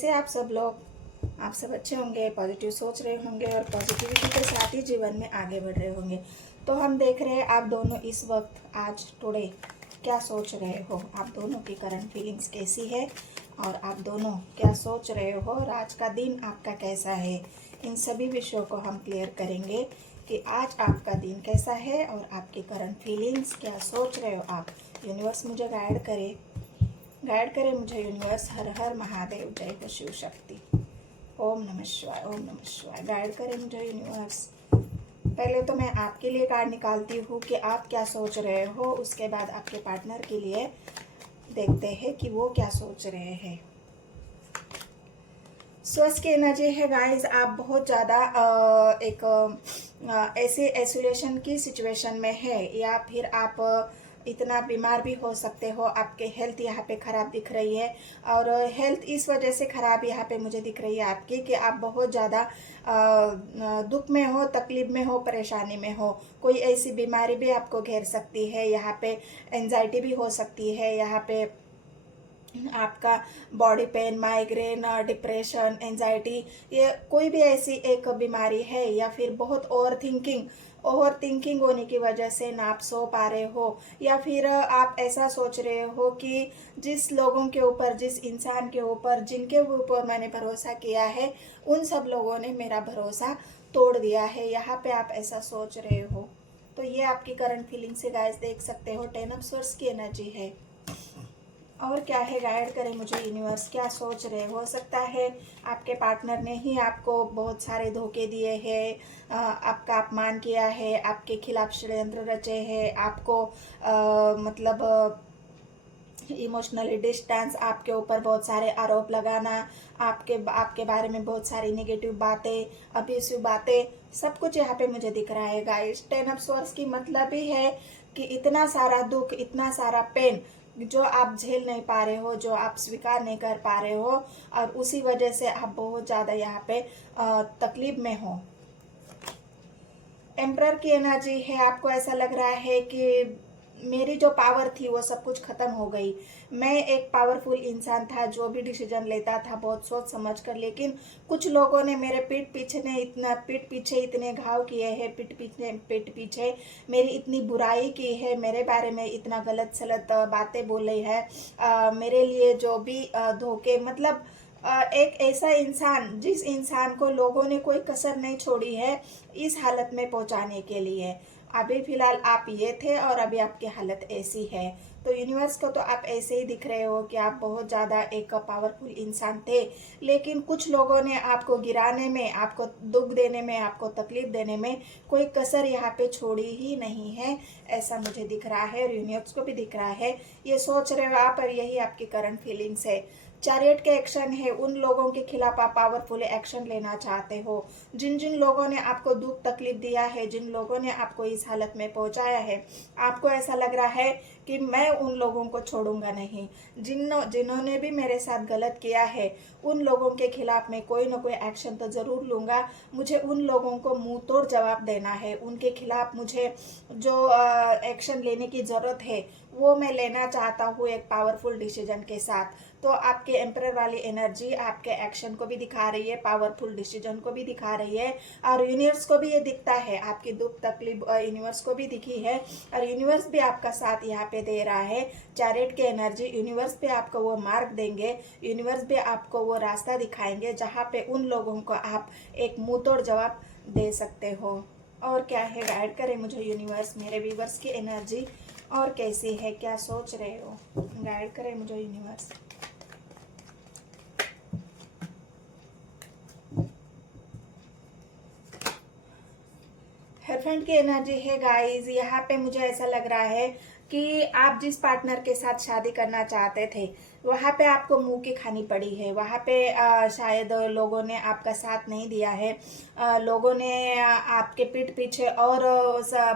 कैसे आप सब लोग। आप सब अच्छे होंगे, पॉजिटिव सोच रहे होंगे और पॉजिटिविटी के साथ ही जीवन में आगे बढ़ रहे होंगे। तो हम देख रहे हैं आप दोनों इस वक्त आज टुडे क्या सोच रहे हो, आप दोनों की करंट फीलिंग्स कैसी है और आप दोनों क्या सोच रहे हो और आज का दिन आपका कैसा है। इन सभी विषयों को हम क्लियर करेंगे कि आज आपका दिन कैसा है और आपकी करंट फीलिंग्स क्या सोच रहे हो आप। यूनिवर्स मुझे गाइड करे मुझे यूनिवर्स। हर हर महादेव, जय हो शिव शक्ति। ओम नमः शिवाय, ओम नमः शिवाय। गाइड करे मुझे यूनिवर्स। पहले तो मैं आपके लिए कार्ड निकालती हूँ कि आप क्या सोच रहे हो, उसके बाद आपके पार्टनर के लिए देखते हैं कि वो क्या सोच रहे हैं। स्वस्थ की एनर्जी है गाइस। आप बहुत ज़्यादा ऐसे आइसोलेशन की सिचुएशन में है या फिर आप इतना बीमार भी हो सकते हो। आपके हेल्थ यहाँ पे ख़राब दिख रही है और हेल्थ इस वजह से ख़राब यहाँ पे मुझे दिख रही है आपकी कि आप बहुत ज़्यादा दुख में हो, तकलीफ में हो, परेशानी में हो। कोई ऐसी बीमारी भी आपको घेर सकती है। यहाँ पे एंजाइटी भी हो सकती है। यहाँ पे आपका body pain, migraine, depression, anxiety, ये कोई भी ऐसी एक बीमारी है या फिर बहुत ओवर थिंकिंग होने की वजह से ना आप सो पा रहे हो या फिर आप ऐसा सोच रहे हो कि जिस लोगों के ऊपर, जिस इंसान के ऊपर, जिनके ऊपर मैंने भरोसा किया है, उन सब लोगों ने मेरा भरोसा तोड़ दिया है। यहाँ पे आप ऐसा सोच रहे हो। तो ये आपकी करंट फीलिंग से गाइस देख सकते हो। 10 ऑफ सोर्स की एनर्जी है। और क्या है, गाइड करें मुझे यूनिवर्स, क्या सोच रहे। हो सकता है आपके पार्टनर ने ही आपको बहुत सारे धोखे दिए हैं, आपका अपमान किया है, आपके खिलाफ षड्यंत्र रचे हैं, आपको इमोशनली डिस्टेंस, आपके ऊपर बहुत सारे आरोप लगाना, आपके बारे में बहुत सारी नेगेटिव बातें, अब्यूसिव बातें, सब कुछ यहाँ पे मुझे दिख रहा है गाइस। 10 ऑफ सोर्स की मतलब ही है कि इतना सारा दुख, इतना सारा पेन जो आप झेल नहीं पा रहे हो, जो आप स्वीकार नहीं कर पा रहे हो और उसी वजह से आप बहुत ज़्यादा यहाँ पे तकलीफ में हो। एम्परर की एनर्जी है। आपको ऐसा लग रहा है कि मेरी जो पावर थी वो सब कुछ खत्म हो गई। मैं एक पावरफुल इंसान था, जो भी डिसीजन लेता था बहुत सोच समझ कर, लेकिन कुछ लोगों ने मेरे पीठ पीछे इतने घाव किए हैं, पीठ पीछे मेरी इतनी बुराई की है, मेरे बारे में इतना गलत सलत बातें बोले हैं, मेरे लिए जो भी धोखे, मतलब एक ऐसा इंसान, जिस इंसान को लोगों ने कोई कसर नहीं छोड़ी है इस हालत में पहुंचाने के लिए। अभी फिलहाल आप ये थे और अभी आपकी हालत ऐसी है। तो यूनिवर्स को तो आप ऐसे ही दिख रहे हो कि आप बहुत ज़्यादा एक पावरफुल इंसान थे, लेकिन कुछ लोगों ने आपको गिराने में, आपको दुख देने में, आपको तकलीफ देने में कोई कसर यहाँ पे छोड़ी ही नहीं है। ऐसा मुझे दिख रहा है और यूनिवर्स को भी दिख रहा है। ये सोच रहे हो आप और यही आपकी करंट फीलिंग्स है। चैरियट के एक्शन है। उन लोगों के खिलाफ आप पावरफुल एक्शन लेना चाहते हो, जिन जिन लोगों ने आपको दुख तकलीफ दिया है, जिन लोगों ने आपको इस हालत में पहुंचाया है। आपको ऐसा लग रहा है कि मैं उन लोगों को छोड़ूंगा नहीं। जिन्होंने भी मेरे साथ गलत किया है, उन लोगों के खिलाफ मैं कोई ना कोई एक्शन तो जरूर लूंगा। मुझे उन लोगों को मुंह तोड़ जवाब देना है। उनके खिलाफ मुझे जो एक्शन लेने की जरूरत है वो मैं लेना चाहता हूँ एक पावरफुल डिसीजन के साथ। तो आपके एम्परर वाली एनर्जी आपके एक्शन को भी दिखा रही है, पावरफुल डिसीजन को भी दिखा रही है और यूनिवर्स को भी ये दिखता है। आपकी दुख तकलीफ यूनिवर्स को भी दिखी है और यूनिवर्स भी आपका साथ यहाँ पे दे रहा है। चैरियट की एनर्जी, यूनिवर्स भी आपको वो मार्ग देंगे, यूनिवर्स भी आपको वो रास्ता दिखाएंगे जहाँ पे उन लोगों को आप एक मुंह तोड़ जवाब दे सकते हो। और क्या है, गाइड करें मुझे यूनिवर्स, मेरे व्यूवर्स की एनर्जी और कैसी है, क्या सोच रहे हो। गाइड करें मुझे यूनिवर्स। हस्बैंड की एनर्जी है गाइस। यहाँ पे मुझे ऐसा लग रहा है कि आप जिस पार्टनर के साथ शादी करना चाहते थे वहाँ पे आपको मुंह की खानी पड़ी है। वहाँ पे शायद लोगों ने आपका साथ नहीं दिया है। लोगों ने आपके पीठ पीछे और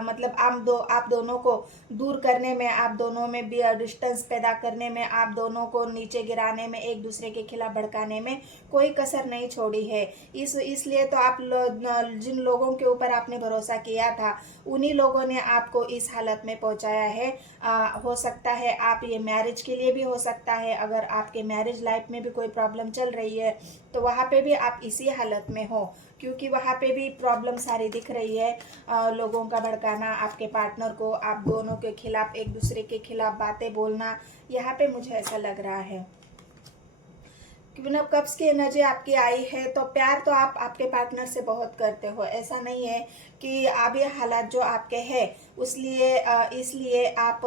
मतलब आप दोनों को दूर करने में, आप दोनों में भी डिस्टेंस पैदा करने में, आप दोनों को नीचे गिराने में, एक दूसरे के खिलाफ भड़काने में कोई कसर नहीं छोड़ी है। इसलिए तो आप जिन लोगों के ऊपर आपने भरोसा किया था उन्हीं लोगों ने आपको इस हालत में पहुंचाया है। हो सकता है आप ये मैरिज के लिए भी हो सकता है, अगर आपके मैरिज लाइफ में भी कोई प्रॉब्लम चल रही है तो वहाँ पे भी आप इसी हालत में हो, क्योंकि वहाँ पे भी प्रॉब्लम सारी दिख रही है। लोगों का भड़काना, आपके पार्टनर को आप दोनों के खिलाफ, एक दूसरे के खिलाफ बातें बोलना, यहाँ पे मुझे ऐसा लग रहा है। क्योंकि ना कब्ज की एनर्जी आपकी आई है, तो प्यार तो आप आपके पार्टनर से बहुत करते हो। ऐसा नहीं है कि अब ये हालात जो आपके हैं इसलिए आप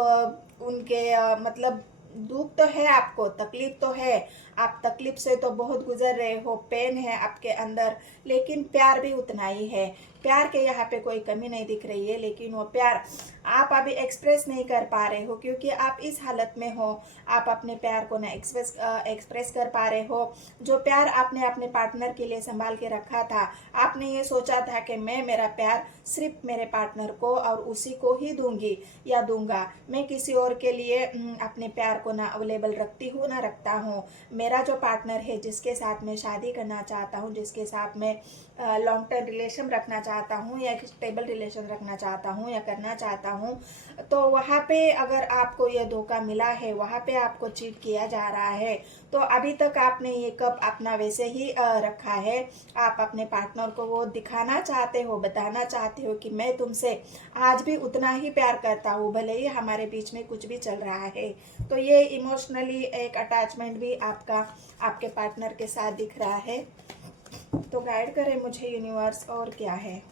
उनके मतलब दुख तो है, आपको तकलीफ तो है, आप तकलीफ से तो बहुत गुजर रहे हो, पेन है आपके अंदर, लेकिन प्यार भी उतना ही है। प्यार के यहाँ पे कोई कमी नहीं दिख रही है, लेकिन वो प्यार आप अभी एक्सप्रेस नहीं कर पा रहे हो, क्योंकि आप इस हालत में हो, आप अपने प्यार को ना एक्सप्रेस कर पा रहे हो। जो प्यार आपने अपने पार्टनर के लिए संभाल के रखा था, आपने ये सोचा था कि मैं मेरा प्यार सिर्फ मेरे पार्टनर को और उसी को ही दूंगी या दूंगा, मैं किसी और के लिए अपने प्यार को ना अवेलेबल रखती हूँ ना रखता हूँ। मेरा जो पार्टनर है, जिसके साथ मैं शादी करना चाहता हूँ, जिसके साथ मैं लॉन्ग टर्म रिलेशन रखना चाहता हूँ या एक स्टेबल रिलेशन रखना चाहता हूँ या करना चाहता हूँ, तो वहाँ पे अगर आपको ये धोखा मिला है, वहाँ पे आपको चीट किया जा रहा है, तो अभी तक आपने ये कप अपना वैसे ही रखा है। आप अपने पार्टनर को वो दिखाना चाहते हो, बताना चाहते हो कि मैं तुमसे आज भी उतना ही प्यार करता हूँ, भले ही हमारे बीच में कुछ भी चल रहा है। तो ये इमोशनली एक अटैचमेंट भी आपका आपके पार्टनर के साथ दिख रहा है। तो गाइड करे मुझे यूनिवर्स, और क्या है।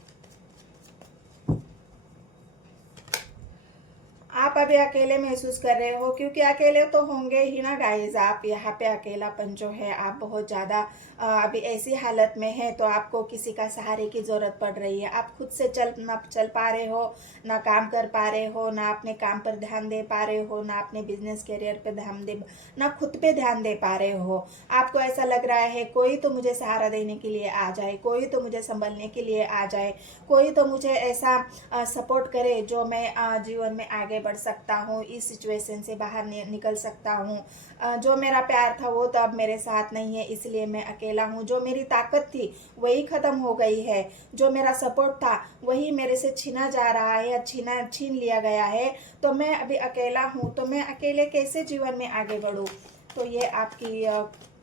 आप अभी अकेले महसूस कर रहे हो, क्योंकि अकेले तो होंगे ही ना गाइज। आप यहाँ पे अकेलापन जो है, आप बहुत ज़्यादा अभी ऐसी हालत में है, तो आपको किसी का सहारे की ज़रूरत पड़ रही है। आप खुद से ना चल पा रहे हो, ना काम कर पा रहे हो, ना अपने काम पर ध्यान दे पा रहे हो, ना अपने बिजनेस करियर पे ध्यान दे, ना खुद पे ध्यान दे पा रहे हो। आपको ऐसा लग रहा है कोई तो मुझे सहारा देने के लिए आ जाए, कोई तो मुझे संभलने के लिए आ जाए, कोई तो मुझे ऐसा सपोर्ट करे जो मैं जीवन में आगे बढ़ सकता हूँ, इस सिचुएशन से बाहर निकल सकता हूँ। जो मेरा प्यार था वो तो अब मेरे साथ नहीं है, इसलिए मैं अकेला हूँ। जो मेरी ताकत थी वही खत्म हो गई है, जो मेरा सपोर्ट था वही मेरे से छीना जा रहा है या छीन लिया गया है। तो मैं अभी अकेला हूँ, तो मैं अकेले कैसे जीवन में आगे बढ़ूँ। तो ये आपकी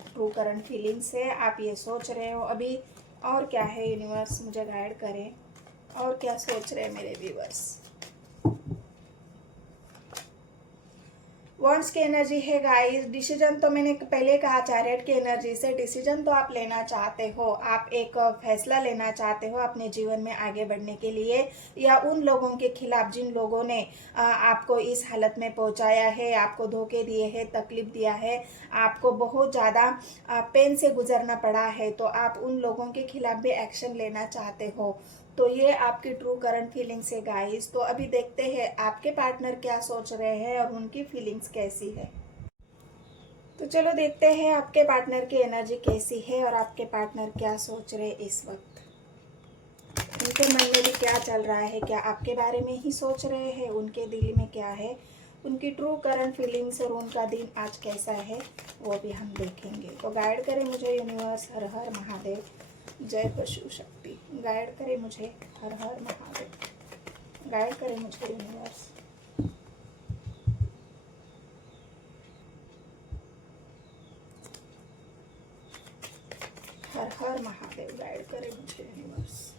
ट्रू करंट फीलिंग्स है, आप ये सोच रहे हो अभी। और क्या है यूनिवर्स, मुझे गाइड करें, और क्या सोच रहे हैं मेरे व्यूवर्स। वॉन्ड्स की एनर्जी है गाइस। डिसीजन तो मैंने पहले कहा, चैरियट की एनर्जी से डिसीजन तो आप लेना चाहते हो, आप एक फैसला लेना चाहते हो अपने जीवन में आगे बढ़ने के लिए, या उन लोगों के खिलाफ जिन लोगों ने आपको इस हालत में पहुंचाया है, आपको धोखे दिए हैं, तकलीफ दिया है, आपको बहुत ज़्यादा पेन से गुजरना पड़ा है, तो आप उन लोगों के खिलाफ भी एक्शन लेना चाहते हो। तो ये आपकी ट्रू करंट फीलिंग्स है गाइस। तो अभी देखते हैं आपके पार्टनर क्या सोच रहे हैं और उनकी फीलिंग्स कैसी है। तो चलो देखते हैं आपके पार्टनर की एनर्जी कैसी है और आपके पार्टनर क्या सोच रहे हैं इस वक्त। उनके मन में भी क्या चल रहा है, क्या आपके बारे में ही सोच रहे हैं, उनके दिल में क्या है, उनकी ट्रू करंट फीलिंग्स और उनका दिन आज कैसा है, वो भी हम देखेंगे। तो गाइड करें मुझे यूनिवर्स। हर हर महादेव, जय पशु शक्ति। गाइड करें मुझे, हर हर महादेव। गाइड करें मुझे यूनिवर्स। हर हर महादेव। गाइड करें मुझे यूनिवर्स।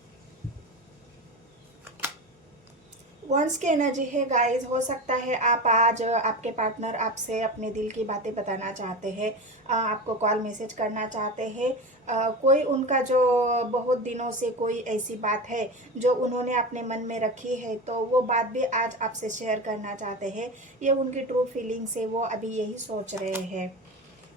वंस की एनर्जी है गाइस। हो सकता है आप आज आपके पार्टनर आपसे अपने दिल की बातें बताना चाहते हैं, आपको कॉल मैसेज करना चाहते हैं। कोई उनका जो बहुत दिनों से कोई ऐसी बात है जो उन्होंने अपने मन में रखी है, तो वो बात भी आज आपसे शेयर करना चाहते हैं। ये उनकी ट्रू फीलिंग्स है, वो अभी यही सोच रहे हैं।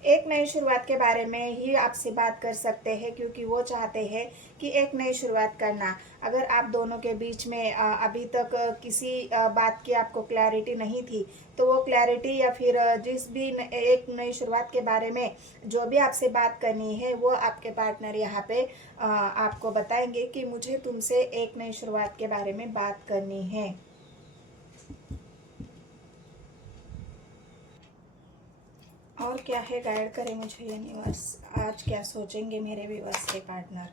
एक नई शुरुआत के बारे में ही आपसे बात कर सकते हैं, क्योंकि वो चाहते हैं कि एक नई शुरुआत करना। अगर आप दोनों के बीच में अभी तक किसी बात की आपको क्लैरिटी नहीं थी, तो वो क्लैरिटी या फिर जिस भी एक नई शुरुआत के बारे में जो भी आपसे बात करनी है, वो आपके पार्टनर यहाँ पे आपको बताएंगे कि मुझे तुमसे एक नई शुरुआत के बारे में बात करनी है। और क्या है, गाइड करें मुझे यूनिवर्स। आज क्या सोचेंगे मेरे व्यूअर्स के पार्टनर।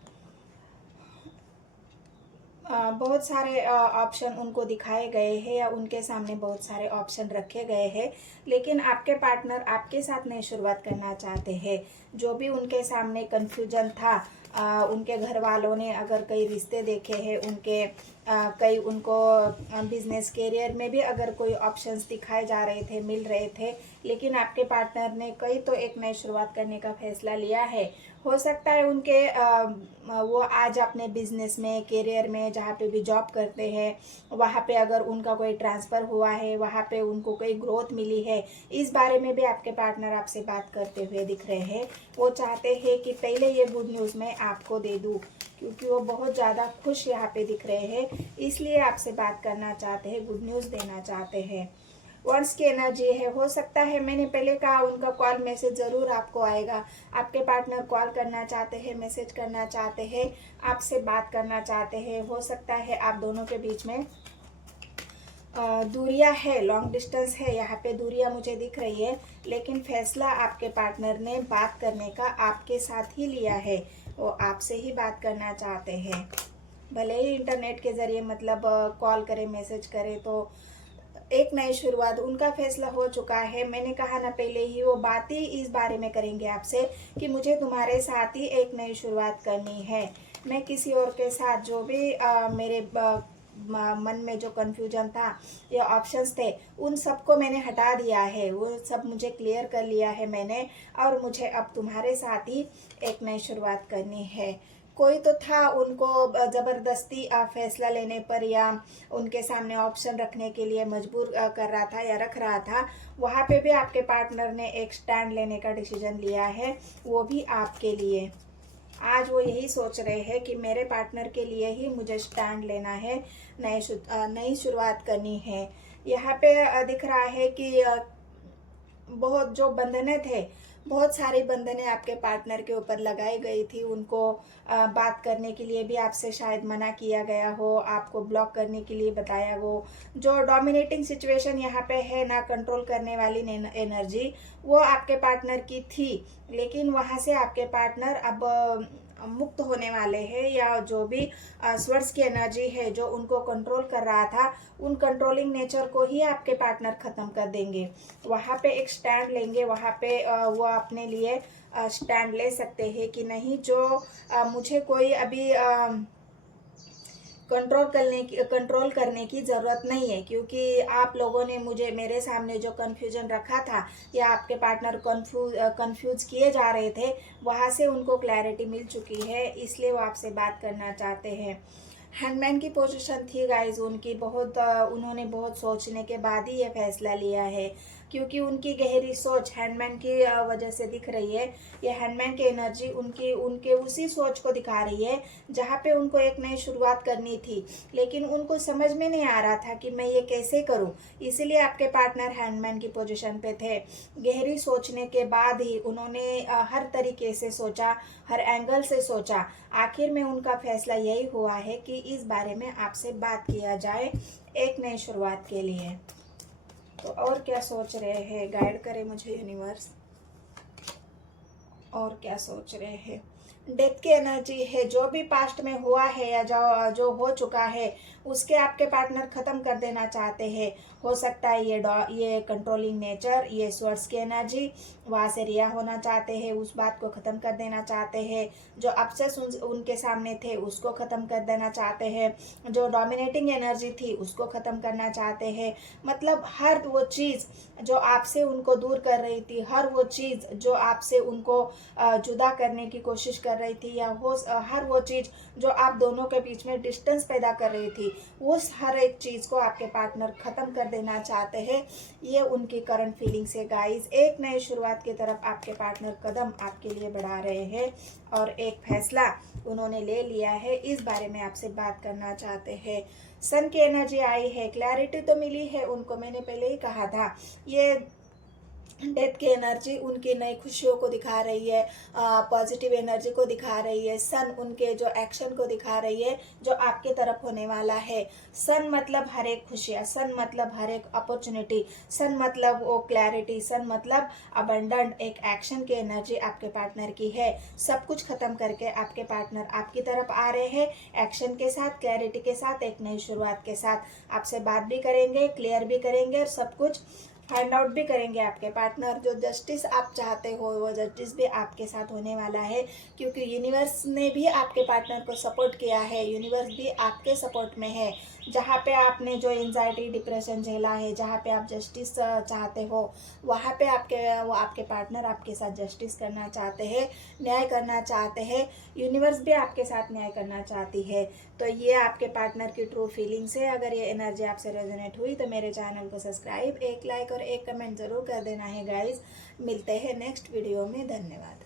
बहुत सारे ऑप्शन उनको दिखाए गए हैं या उनके सामने बहुत सारे ऑप्शन रखे गए हैं, लेकिन आपके पार्टनर आपके साथ नई शुरुआत करना चाहते हैं। जो भी उनके सामने कन्फ्यूजन था, उनके घर वालों ने अगर कई रिश्ते देखे हैं उनके, कई उनको बिजनेस करियर में भी अगर कोई ऑप्शंस दिखाए जा रहे थे, मिल रहे थे, लेकिन आपके पार्टनर ने कई तो एक नई शुरुआत करने का फैसला लिया है। हो सकता है उनके वो आज अपने बिजनेस में, करियर में, जहाँ पे भी जॉब करते हैं वहाँ पे अगर उनका कोई ट्रांसफ़र हुआ है, वहाँ पे उनको कोई ग्रोथ मिली है, इस बारे में भी आपके पार्टनर आपसे बात करते हुए दिख रहे हैं। वो चाहते हैं कि पहले ये गुड न्यूज़ मैं आपको दे दूँ, क्योंकि वो बहुत ज़्यादा खुश यहाँ पे दिख रहे हैं, इसलिए आपसे बात करना चाहते हैं, गुड न्यूज़ देना चाहते हैं। वर्ड्स की एनर्जी है। हो सकता है, मैंने पहले कहा, उनका कॉल मैसेज ज़रूर आपको आएगा। आपके पार्टनर कॉल करना चाहते हैं, मैसेज करना चाहते हैं, आपसे बात करना चाहते हैं। हो सकता है आप दोनों के बीच में दूरियां है, लॉन्ग डिस्टेंस है, यहाँ पे दूरियां मुझे दिख रही है, लेकिन फैसला आपके पार्टनर ने बात करने का आपके साथ ही लिया है। वो आपसे ही बात करना चाहते हैं, भले ही इंटरनेट के ज़रिए, मतलब कॉल करें, मैसेज करें, तो एक नई शुरुआत, उनका फैसला हो चुका है। मैंने कहा ना पहले ही, वो बात ही इस बारे में करेंगे आपसे कि मुझे तुम्हारे साथ ही एक नई शुरुआत करनी है। मैं किसी और के साथ, जो भी मेरे मन में जो कन्फ्यूजन था या ऑप्शंस थे, उन सबको मैंने हटा दिया है, वो सब मुझे क्लियर कर लिया है मैंने, और मुझे अब तुम्हारे साथ ही एक नई शुरुआत करनी है। कोई तो था उनको ज़बरदस्ती फैसला लेने पर या उनके सामने ऑप्शन रखने के लिए मजबूर कर रहा था या रख रहा था, वहाँ पे भी आपके पार्टनर ने एक स्टैंड लेने का डिसीजन लिया है, वो भी आपके लिए। आज वो यही सोच रहे हैं कि मेरे पार्टनर के लिए ही मुझे स्टैंड लेना है, नई शुरुआत करनी है। यहाँ पे दिख रहा है कि बहुत जो बंधने थे, बहुत सारी बंधनें आपके पार्टनर के ऊपर लगाई गई थी। उनको बात करने के लिए भी आपसे शायद मना किया गया हो, आपको ब्लॉक करने के लिए बताया हो। जो डोमिनेटिंग सिचुएशन यहाँ पे है ना, कंट्रोल करने वाली एनर्जी, वो आपके पार्टनर की थी, लेकिन वहाँ से आपके पार्टनर अब मुक्त होने वाले हैं, या जो भी स्वर्स की एनर्जी है जो उनको कंट्रोल कर रहा था, उन कंट्रोलिंग नेचर को ही आपके पार्टनर खत्म कर देंगे। वहाँ पे एक स्टैंड लेंगे, वहाँ पे वो अपने लिए स्टैंड ले सकते हैं कि नहीं, जो मुझे कोई अभी कंट्रोल करने की ज़रूरत नहीं है, क्योंकि आप लोगों ने मुझे, मेरे सामने जो कन्फ्यूजन रखा था या आपके पार्टनर कंफ्यूज किए जा रहे थे, वहाँ से उनको क्लैरिटी मिल चुकी है, इसलिए वो आपसे बात करना चाहते हैं। हैंडमैन की पोजीशन थी गाइज उनकी, बहुत उन्होंने बहुत सोचने के बाद ही ये फैसला लिया है, क्योंकि उनकी गहरी सोच हैंडमैन की वजह से दिख रही है। ये हैंडमैन की एनर्जी उनके उसी सोच को दिखा रही है जहाँ पे उनको एक नई शुरुआत करनी थी, लेकिन उनको समझ में नहीं आ रहा था कि मैं ये कैसे करूं, इसीलिए आपके पार्टनर हैंडमैन की पोजीशन पे थे। गहरी सोचने के बाद ही उन्होंने हर तरीके से सोचा, हर एंगल से सोचा, आखिर में उनका फैसला यही हुआ है कि इस बारे में आपसे बात किया जाए एक नई शुरुआत के लिए। तो और क्या सोच रहे हैं, गाइड करे मुझे यूनिवर्स, और क्या सोच रहे हैं। डेथ की एनर्जी है, जो भी पास्ट में हुआ है या जो हो चुका है, उसके आपके पार्टनर खत्म कर देना चाहते हैं। हो सकता है ये कंट्रोलिंग नेचर, ये सोर्स की एनर्जी वहाँ से रिहा होना चाहते हैं, उस बात को ख़त्म कर देना चाहते हैं। जो अपसेस उनके सामने थे उसको ख़त्म कर देना चाहते हैं, जो डोमिनेटिंग एनर्जी थी उसको ख़त्म करना चाहते हैं। मतलब हर वो चीज़ जो आपसे उनको दूर कर रही थी, हर वो चीज़ जो आपसे उनको जुदा करने की कोशिश कर रही थी, या हर वो चीज़ जो आप दोनों के बीच में डिस्टेंस पैदा कर रही थी, उस हर एक चीज़ को आपके पार्टनर ख़त्म कर देना चाहते हैं। ये उनकी करंट फीलिंग्स है गाइस। एक नई शुरुआत की तरफ आपके पार्टनर कदम आपके लिए बढ़ा रहे हैं, और एक फैसला उन्होंने ले लिया है, इस बारे में आपसे बात करना चाहते हैं। सन की एनर्जी आई है, क्लैरिटी तो मिली है उनको, मैंने पहले ही कहा था। ये डेथ की एनर्जी उनकी नई खुशियों को दिखा रही है, पॉजिटिव एनर्जी को दिखा रही है। सन उनके जो एक्शन को दिखा रही है जो आपके तरफ होने वाला है। सन मतलब हर एक खुशियाँ, सन मतलब हर एक अपॉर्चुनिटी, सन मतलब वो क्लैरिटी, सन मतलब अबंडेंट एक एक्शन की एनर्जी आपके पार्टनर की है। सब कुछ खत्म करके आपके पार्टनर आपकी तरफ आ रहे हैं एक्शन के साथ, क्लैरिटी के साथ, एक नई शुरुआत के साथ। आपसे बात भी करेंगे, क्लियर भी करेंगे और सब कुछ फाइंड आउट भी करेंगे। आपके पार्टनर जो जस्टिस आप चाहते हो वो जस्टिस भी आपके साथ होने वाला है, क्योंकि यूनिवर्स ने भी आपके पार्टनर को सपोर्ट किया है, यूनिवर्स भी आपके सपोर्ट में है। जहाँ पे आपने जो एंजाइटी डिप्रेशन झेला है, जहाँ पे आप जस्टिस चाहते हो, वहाँ पे आपके पार्टनर आपके साथ जस्टिस करना चाहते हैं, न्याय करना चाहते हैं। यूनिवर्स भी आपके साथ न्याय करना चाहती है। तो ये आपके पार्टनर की ट्रू फीलिंग्स है। अगर ये एनर्जी आपसे रेजोनेट हुई तो मेरे चैनल को सब्सक्राइब, एक लाइक और एक कमेंट जरूर कर देना है गाइज। मिलते हैं नेक्स्ट वीडियो में। धन्यवाद।